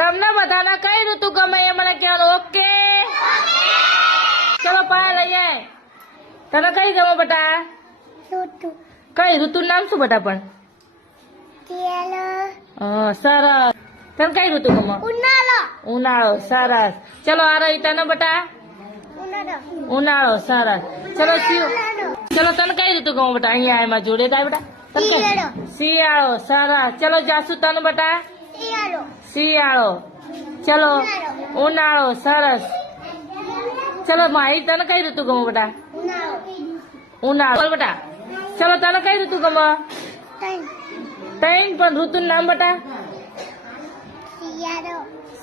તમને બધાને કઈ ઋતુ ગમે એ મને કહેવાનું. ઓકે, ચલો પાયા લઈએ. તને કઈ ગમે બેટા? કઈ ઋતુ નામ શું બેટા? પણ સરસ. તને કઈ ઋતુ ગમે? ઉનાળો. સરસ. ચલો આ રહી તને બેટા? ઉનાળો. સરસ. ચલો ચલો તને કઈ ઋતુ ગમે બેટા? અહીંયા એમાં જોડે થાય બેટા. શિયાળો. સરસ. ચલો જાસુ તને બેટા? શિયાળો. ચલો ઉનાળો. સરસ. ચલો માહી તને કઈ ઋતુ ગમે બેટા? ઉનાળો. બેટા ચલો તને કઈ ઋતુ ગમે? ત્રણ પણ ઋતુ નામ બેટા?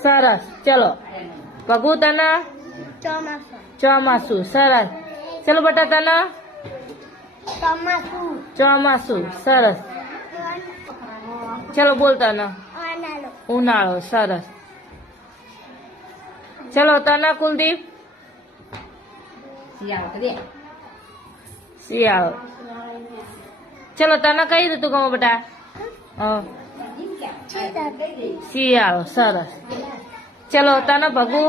સરસ. ચલો પગુ તને? ચોમાસું. સરસ. ચલો બેટા તને? ચોમાસું. સરસ. ચલો બોલ તને? ઉનાળો. સરસ. ચલો તને કુલદીપ? શિયાળો. ચલો તને કઈ ઋતુ ગમે બેટા? શિયાળો. સરસ. ચલો તને ભગુ?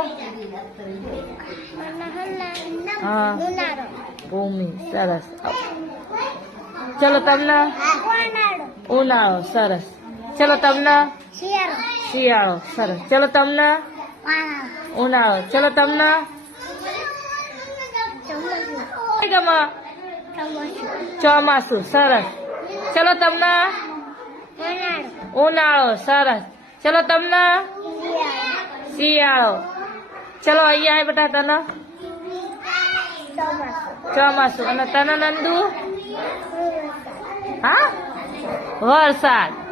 હા ભૂમિ. સરસ. ચલો તમને? ઉનાળો. સરસ. ચલો તમને? શિયાળો. સરસ. ચલો તમને? ઉનાળો. ચલો તમને? ગમે? ચોમાસું. સરસ. ચલો તમને? ઉનાળો. સરસ. ચલો તમને? શિયાળો. ચલો અહીંયા બેટા તને? ચોમાસું. અને તને નંદુ? હા વરસાદ.